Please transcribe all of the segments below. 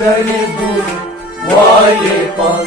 دَرِ دوٗر مالے پن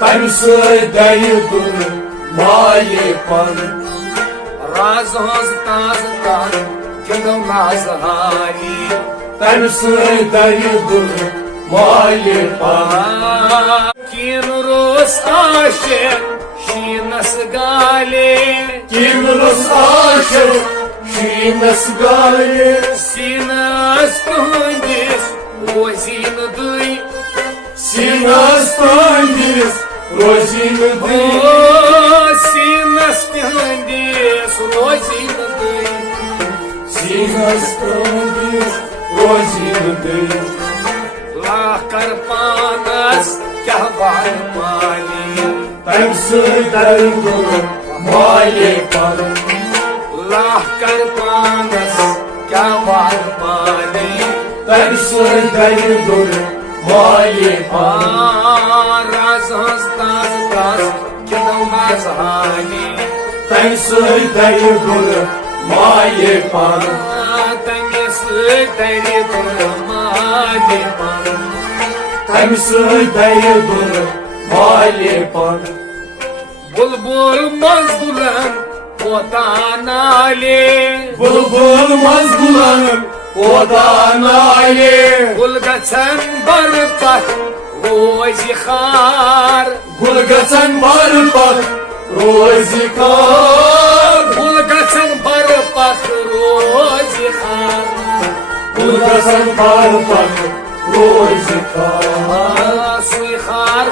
تمہِ سۭتۍ دَرِ دوٗر مالے پن راز ہٕنٛز تازٕ کتھ گِنٛدو نازہاری تمہِ سۭتۍ دَرِ دوٗر مالے پن کیٖن روس عاشق شیٖنس گالے کِنرس عاشق شیٖنس گالہِ سیٖنس تُہنٛدِس روزی نہٕ دٕے سیٖنس تُہنٛدِس روزی نہٕ دٕے سیٖنس تِہنٛدِس روزی نہٕ دٕے سیٖنس تُہنٛدِس روزی نہٕ دٕے لاکھ کر پانس کیٛاہ وَن مالی تمہِ سۭتۍ دَرِ دوٗر مالے پن لاکھ کر پانس کیٛاہ وَن مالی تمہِ سۭتۍ دَرِ دوٗر مالے پن راز ہٕنٛز تازٕ تازٕ گِنٛدو نازہانی تمہِ سۭتۍ دَرِ دوٗر مالے پن تمہِ سۭتۍ دَرِ دوٗر مالے پن تمہِ سۭتۍ دَرِ دوٗر مالے پن بُلبُل مزگُلن کوتاہ نالے بُلبُل مزگُلن کوتاہ نالے گُل گژھن برپتھ روزِ خار گُل گژھن برپتھ روزِ خار گُل گژھن برپتھ روزِ خار گُل گژھن برپتھ روزِ خار سُے خار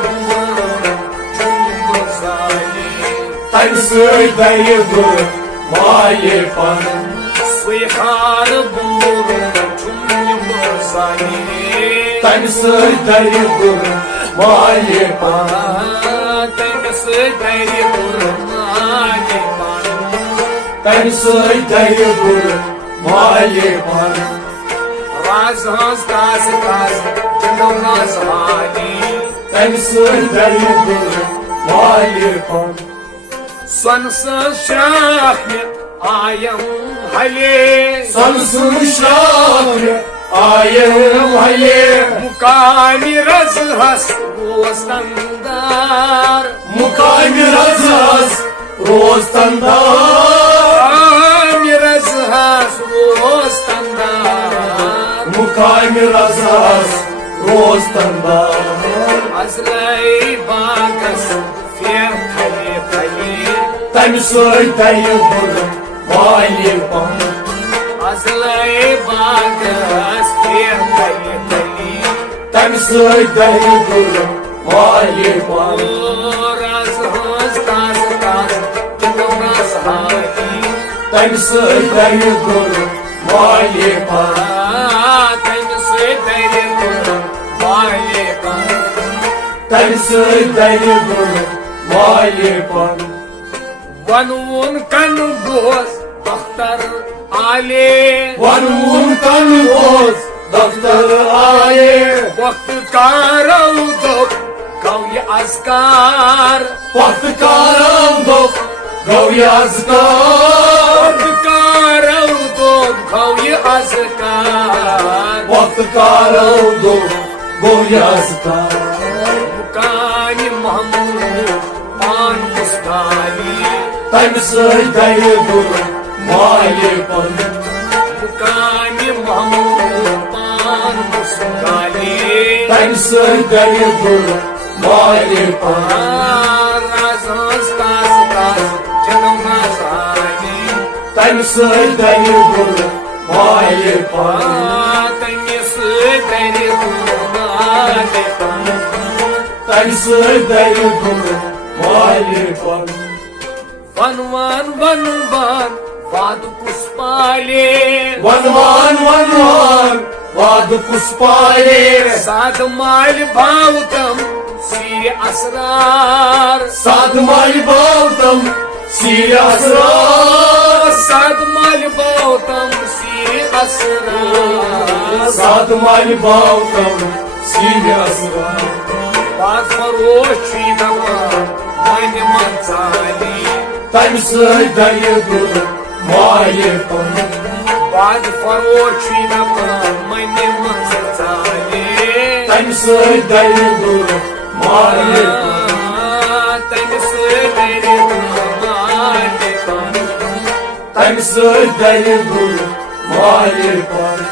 تمہِ سۭتۍ دَرِ دوٗر مالے پن سُے خار بوٗر چھُم سانی تمہِ سۭتۍ دَرِ دوٗر مالے پن تمہِ سۭتۍ دَرِ دوٗر مالے پن تمہِ سۭتۍ دَرِ دوٗر مالے پن راز ہٕنٛز تازٕ تازٕ گِنٛدو نازہانی تمہِ سۭتۍ دَرِ دوٗر مالے پن سۄنہٕ سٕنٛز شاخنہِ آیم ہلے سۄنہٕ سٕنٛز شاخنہِ آیم ہلے مُقامہِ رزہس روز تندار مُقامہِ رزہس روز تندار مُقامہِ رزہس روز تندار مُقامہِ رزہس روز تندار ازلے باغس پھیر تھلے تھلے تمہِ سۭتۍ دَرِ دوٗر مالے پن ازلے باغس پھیر تھلے تھلے تمہِ سۭتۍ دَرِ دوٗر مالے پن راز ہٕنٛز تازٕ تازٕ گِنٛدو نازہانی تمہِ سۭتۍ دَرِ دوٗر مالے پن تمہِ سۭتۍ دَرِ دوٗر مالے پن تمہِ سۭتۍ دَرِ دوٗر مالے پن ونوُن کنہٕ بوز اختر آلے ونوُن کنہٕ بوز دفتر آلے وقتہٕ کارو دوٚپ گوٚو یہِ اذکار وقتہٕ کارو دوٚپ گوٚو یہِ اذکار وقتہٕ کارو دوٚپ گوٚو یہِ اذکار وقتہٕ کارو دوٚپ گوٚو یہِ اذکار مُقامہِ محموٗد پان مُسکالی تمہِ سۭتۍ دَرِ دوٗر مالے پن مُقامہِ محموٗد پان مُسکالی تمہِ سۭتۍ دَرِ دوٗر مالے پن راز ہٕنٛز تازٕ تازٕ گِنٛدو نازہانی تمہِ سۭتۍ دَرِ دوٗر مالے پن تمہِ سۭتۍ دَرِ دوٗر مالے پن تمہِ سۭتۍ دَرِ دوٗر مالے پن ون ون ون ون وادٕ کُس پالے ونوان ونوان وادٕ کُس پالے سادٕ مالہِ باو تم سیٖرِ اسرار سادٕ مالہِ باو تم سیٖرِ اسرار سادٕ مالہِ باو تم سیٖرِ اسرار سادٕ مالہِ باو تم سیٖرِ اسرار Baz faroş çiğdama Mani manzali Tami săi dăi dur Moaie pământ Baz faroş çiğdama Mani manzali Tami săi dăi dur Moaie pământ Tami săi dăi dur Moaie pământ Tami săi dăi dur Moaie pământ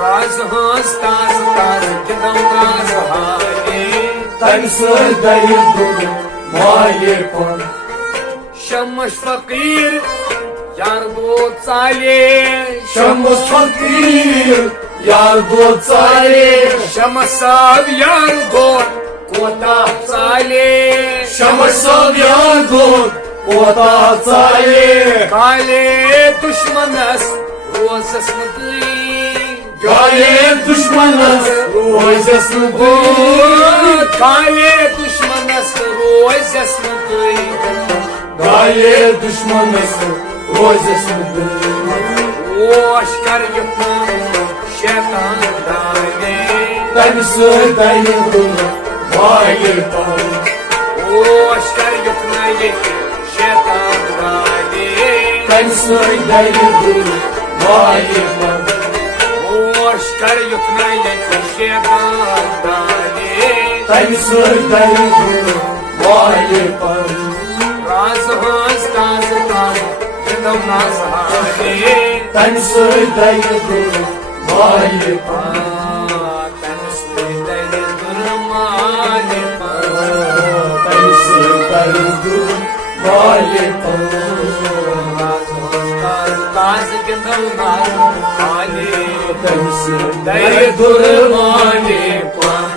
Raz hans taz taz Gidam gaz hali Tami săi dăi dur Moaie pământ Şamaş fakir Yar bu tsale Şamas fakir Yar doțare Şamasav yar dor Kota tsale Şamasal yar dor Ota țare Kale düşmanas Rozas mıdır Gale düşmanız Rozasını duy Kale düşmanas Rozas mıdır Gale düşmanız Rozasını duy Oşkar yıkman Şeytan dali Tami săi dăi dur Moaie pământ Oşkar yıkmayı Şeytan dali Tami săi dăi dur Moaie pământ Oşkar yıkmayı Şeytan dali Tami săi dăi dur Moaie pământ Raz hans taz taz Gidam naz hali Tami săi dăi dur Moaie pământ Tani săi dăi dur Moaie pământ Tami săi dăi dur Moaie pământ Taz gidam naz hali Tami săi Dăi dăi dur dur Moaie pământ